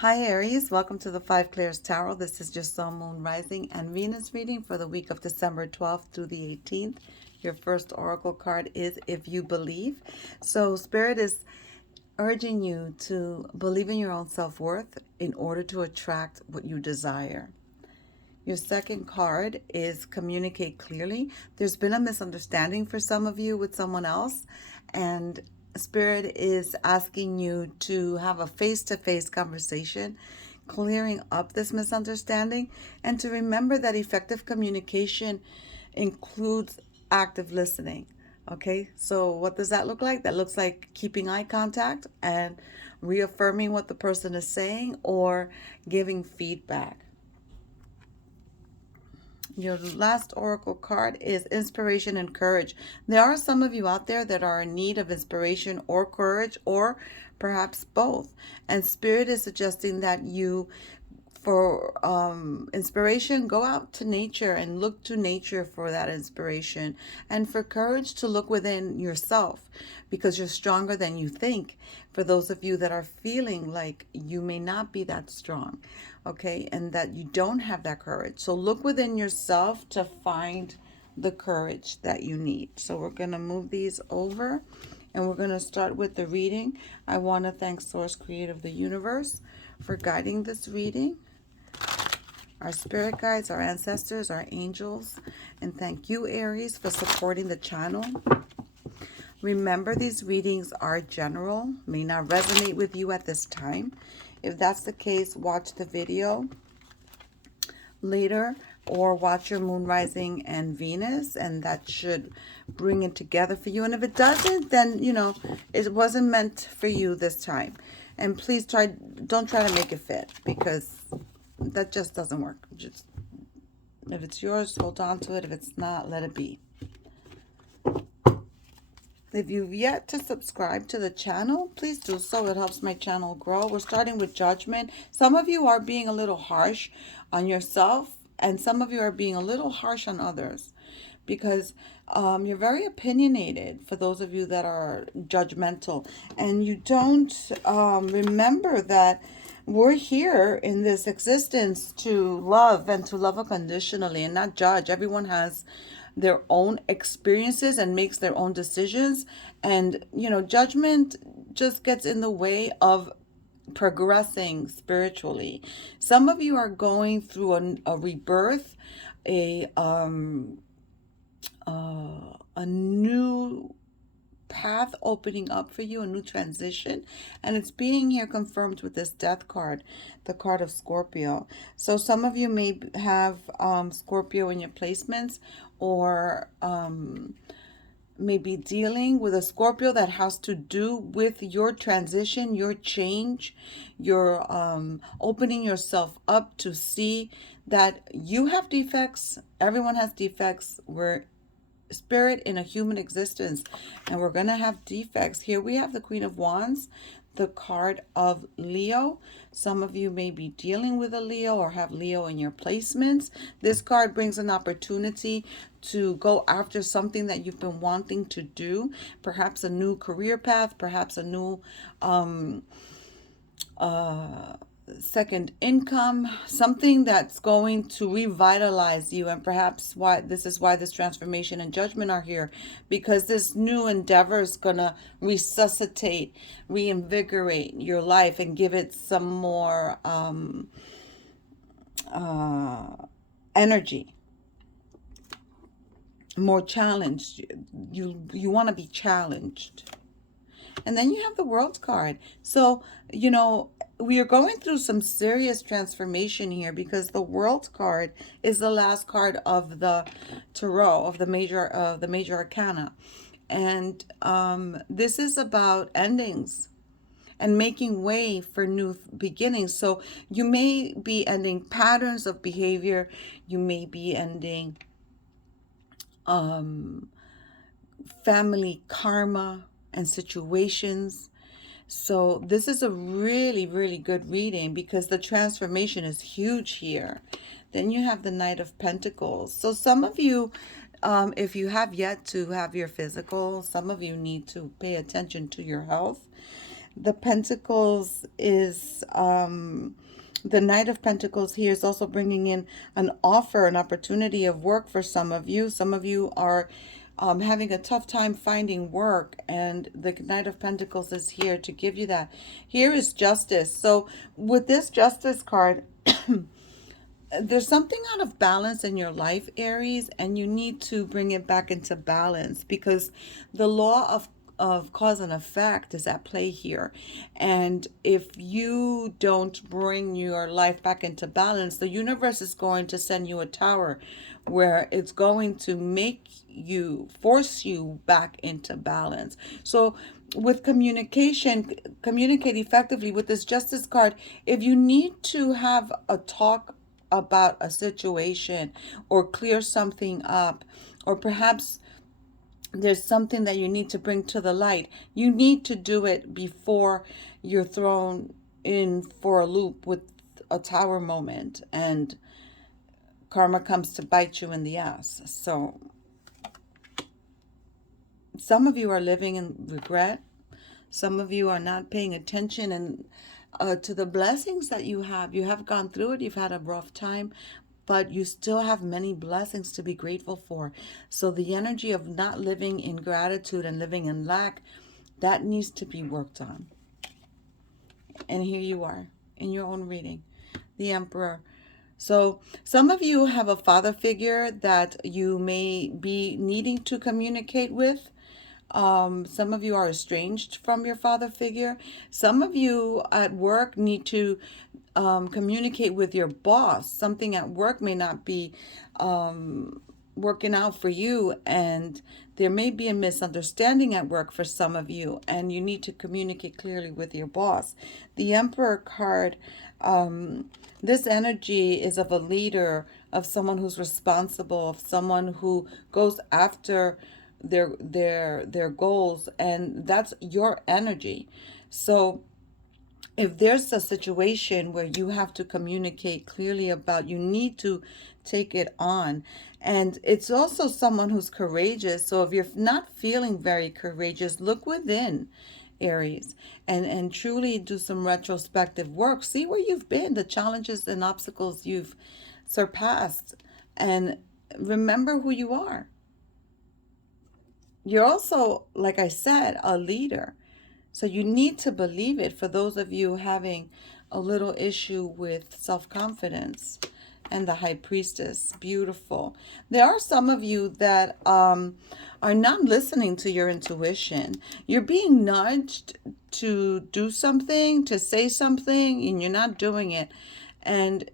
Hi Aries, welcome to the Five Clairs Tarot. This is your Sun, Moon, Rising, and Venus reading for the week of December 12th through the 18th. Your first oracle card is If You Believe. So Spirit is urging you to believe in your own self-worth in order to attract what you desire. Your second card is Communicate Clearly. There's been a misunderstanding for some of you with someone else, and Spirit is asking you to have a face-to-face conversation, clearing up this misunderstanding, and to remember that effective communication includes active listening. Okay, so what does that look like? That looks like keeping eye contact and reaffirming what the person is saying or giving feedback. Your last oracle card is inspiration and courage. There are some of you out there that are in need of inspiration or courage, or perhaps both. And Spirit is suggesting that you, for inspiration, go out to nature and look to nature for that inspiration. And for courage, to look within yourself because you're stronger than you think. For those of you that are feeling like you may not be that strong, okay, and that you don't have that courage. So look within yourself to find the courage that you need. So we're going to move these over and we're going to start with the reading. I want to thank Source Creator of the Universe for guiding this reading, our spirit guides, our ancestors, our angels, and thank you, Aries, for supporting the channel. Remember, these readings are general, may not resonate with you at this time. If that's the case, watch the video later or watch your moon, rising, and Venus, and that should bring it together for you. And if it doesn't, then, you know, it wasn't meant for you this time. And please don't try to make it fit, because that just doesn't work. Just, if it's yours, hold on to it. If it's not, let it be. If you've yet to subscribe to the channel, please do so. It helps my channel grow. We're starting with judgment. Some of you are being a little harsh on yourself, and some of you are being a little harsh on others because you're very opinionated, for those of you that are judgmental, and you don't remember that we're here in this existence to love and to love unconditionally and not judge. Everyone has their own experiences and makes their own decisions. And, you know, judgment just gets in the way of progressing spiritually. Some of you are going through a rebirth, a a new path opening up for you, a new transition, and it's being here confirmed with this death card, the card of Scorpio. So some of you may have Scorpio in your placements, or maybe dealing with a Scorpio that has to do with your transition, your change, your opening yourself up to see that you have defects. Everyone has defects. We're spirit in a human existence, and we're going to have defects. Here we have the Queen of Wands, the card of Leo. Some of you may be dealing with a Leo or have Leo in your placements. This card brings an opportunity to go after something that you've been wanting to do, perhaps a new career path, perhaps a new second income, something that's going to revitalize you. And perhaps why this transformation and judgment are here, because this new endeavor is gonna resuscitate, reinvigorate your life and give it some more energy, more challenged. You want to be challenged. And then you have the World card. So, you know, we are going through some serious transformation here, because the World card is the last card of the tarot, of the major arcana. And this is about endings and making way for new beginnings. So you may be ending patterns of behavior. You may be ending family karma and situations. So this is a really, really good reading, because the transformation is huge here. Then you have the Knight of Pentacles. So some of you, if you have yet to have your physical, some of you need to pay attention to your health. the Pentacles is the Knight of Pentacles here is also bringing in an offer, an opportunity of work for some of you. Some of you are having a tough time finding work, and the Knight of Pentacles is here to give you that. Here is Justice. So with this Justice card, there's something out of balance in your life, Aries, and you need to bring it back into balance, because the law of cause and effect is at play here. And if you don't bring your life back into balance, the universe is going to send you a tower where it's going to make you, force you back into balance. So with communication, communicate effectively. With this Justice card, if you need to have a talk about a situation or clear something up, or perhaps there's something that you need to bring to the light, you need to do it before you're thrown in for a loop with a tower moment and karma comes to bite you in the ass. So some of you are living in regret. Some of you are not paying attention and to the blessings that you have. You have gone through it. You've had a rough time, but you still have many blessings to be grateful for. So the energy of not living in gratitude and living in lack, that needs to be worked on. And here you are in your own reading, the Emperor. So some of you have a father figure that you may be needing to communicate with. Some of you are estranged from your father figure. Some of you at work need to communicate with your boss. Something at work may not be working out for you, and there may be a misunderstanding at work for some of you, and you need to communicate clearly with your boss. The Emperor card, this energy is of a leader, of someone who's responsible, of someone who goes after their goals, and that's your energy. So if there's a situation where you have to communicate clearly about, you need to take it on. And it's also someone who's courageous. So if you're not feeling very courageous, look within, Aries, and truly do some retrospective work. See where you've been, the challenges and obstacles you've surpassed, and remember who you are. You're also, like I said, a leader. So you need to believe it, for those of you having a little issue with self-confidence. And the High Priestess, beautiful. There are some of you that are not listening to your intuition. You're being nudged to do something, to say something, and you're not doing it. And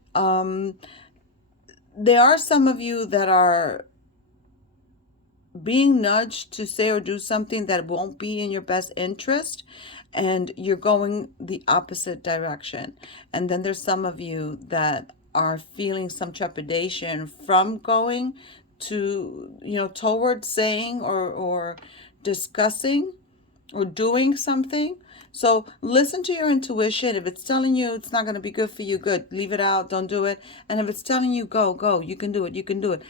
there are some of you that are being nudged to say or do something that won't be in your best interest, and you're going the opposite direction. And then there's some of you that are feeling some trepidation from going to, towards saying or discussing or doing something. So listen to your intuition. If it's telling you it's not going to be good for you, good. Leave it out. Don't do it. And if it's telling you go, go. You can do it. You can do it.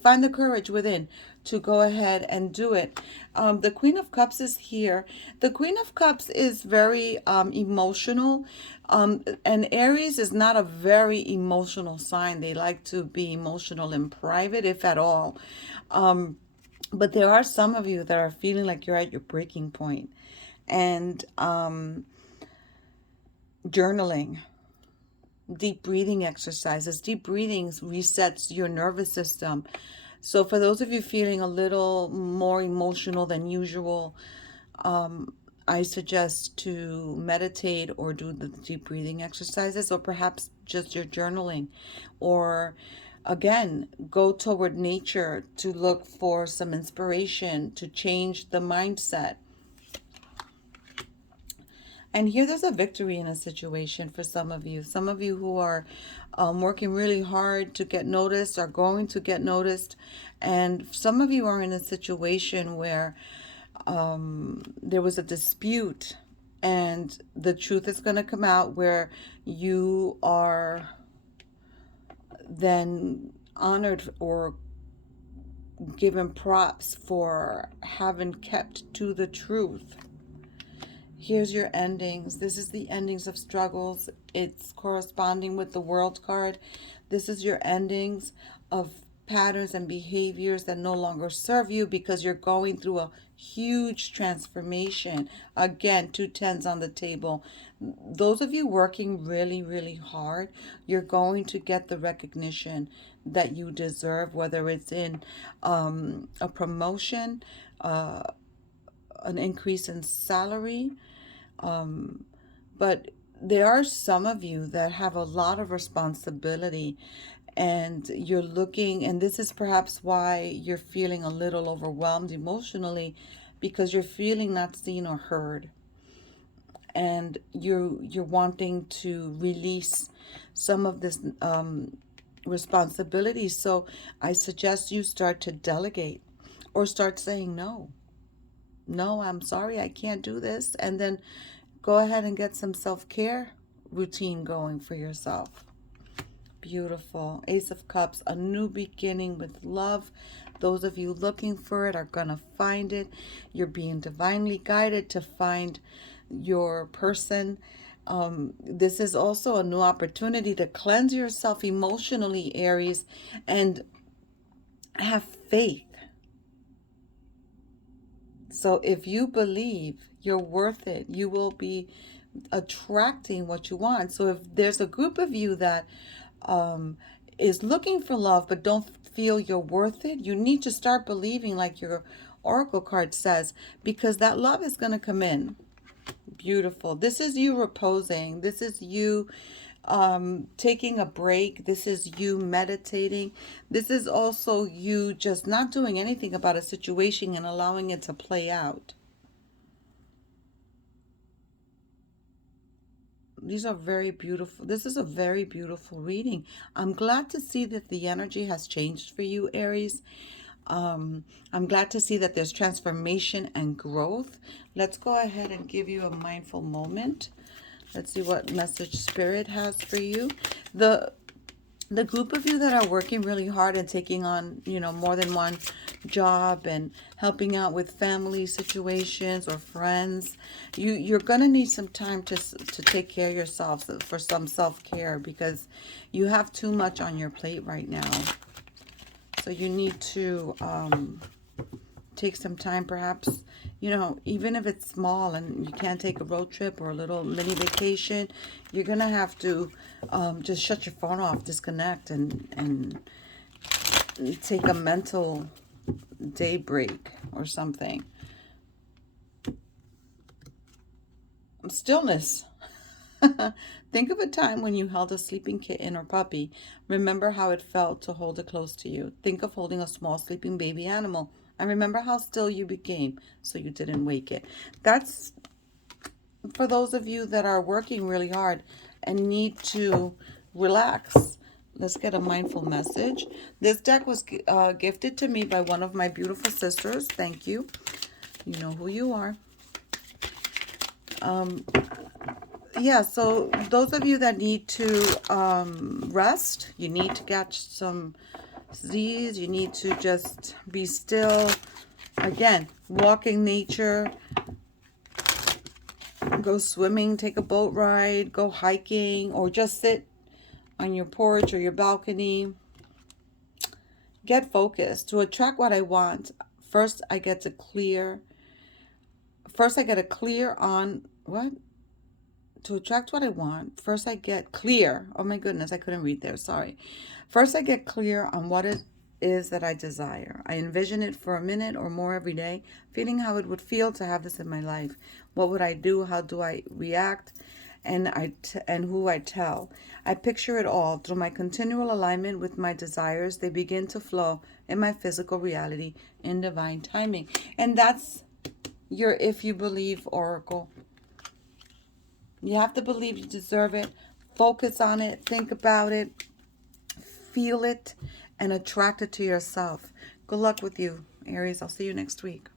Find the courage within to go ahead and do it. The Queen of Cups is here. The Queen of Cups is very emotional. And Aries is not a very emotional sign. They like to be emotional in private, if at all. But there are some of you that are feeling like you're at your breaking point. And journaling, deep breathing exercises. Deep breathing resets your nervous system. So for those of you feeling a little more emotional than usual, I suggest to meditate or do the deep breathing exercises, or perhaps just your journaling, or again, go toward nature to look for some inspiration to change the mindset. And here there's a victory in a situation for some of you. Some of you who are working really hard to get noticed are going to get noticed. And some of you are in a situation where there was a dispute, and the truth is going to come out, where you are then honored or given props for having kept to the truth. Here's your endings. This is the endings of struggles. It's corresponding with the World card. This is your endings of patterns and behaviors that no longer serve you because you're going through a huge transformation. Again, two tens on the table. Those of you working really, really hard, you're going to get the recognition that you deserve, whether it's in a promotion, an increase in salary, but there are some of you that have a lot of responsibility, and you're looking, and this is perhaps why you're feeling a little overwhelmed emotionally, because you're feeling not seen or heard, and you're wanting to release some of this responsibility. So I suggest you start to delegate, or start saying no. No, I'm sorry, I can't do this. And then go ahead and get some self-care routine going for yourself. Beautiful. Ace of Cups, a new beginning with love. Those of you looking for it are going to find it. You're being divinely guided to find your person. This is also a new opportunity to cleanse yourself emotionally, Aries, and have faith. So if you believe you're worth it, you will be attracting what you want. So if there's a group of you that is looking for love but don't feel you're worth it, you need to start believing like your oracle card says, because that love is going to come in. Beautiful. This is you reposing. This is you taking a break. This is you meditating. This is also you just not doing anything about a situation and allowing it to play out. These are very beautiful. This is a very beautiful reading. I'm glad to see that the energy has changed for you, Aries. I'm glad to see that there's transformation and growth. Let's go ahead and give you a mindful moment. Let's see what message Spirit has for you. The group of you that are working really hard and taking on, more than one job and helping out with family situations or friends, you're going to need some time to take care of yourselves, for some self-care, because you have too much on your plate right now. So you need to take some time, perhaps, even if it's small and you can't take a road trip or a little mini vacation, you're going to have to just shut your phone off, disconnect, and take a mental day break or something. Stillness. Think of a time when you held a sleeping kitten or puppy. Remember how it felt to hold it close to you. Think of holding a small sleeping baby animal. And remember how still you became so you didn't wake it. That's for those of you that are working really hard and need to relax. Let's get a mindful message. This deck was gifted to me by one of my beautiful sisters. Thank you. You know who you are. Yeah, so those of you that need to rest, you need to catch some Z's, you need to just be still. Again, walk in nature, go swimming, take a boat ride, go hiking, or just sit on your porch or your balcony. Get focused. To attract what I want, first I get to clear on what? To attract what I want, first I get clear. Oh my goodness, I couldn't read there. Sorry. First I get clear on what it is that I desire. I envision it for a minute or more every day, feeling how it would feel to have this in my life. What would I do? How do I react? And who I tell. I picture it all. Through my continual alignment with my desires, they begin to flow in my physical reality in divine timing. And that's your If You Believe oracle. You have to believe you deserve it. Focus on it. Think about it. Feel it. And attract it to yourself. Good luck with you, Aries. I'll see you next week.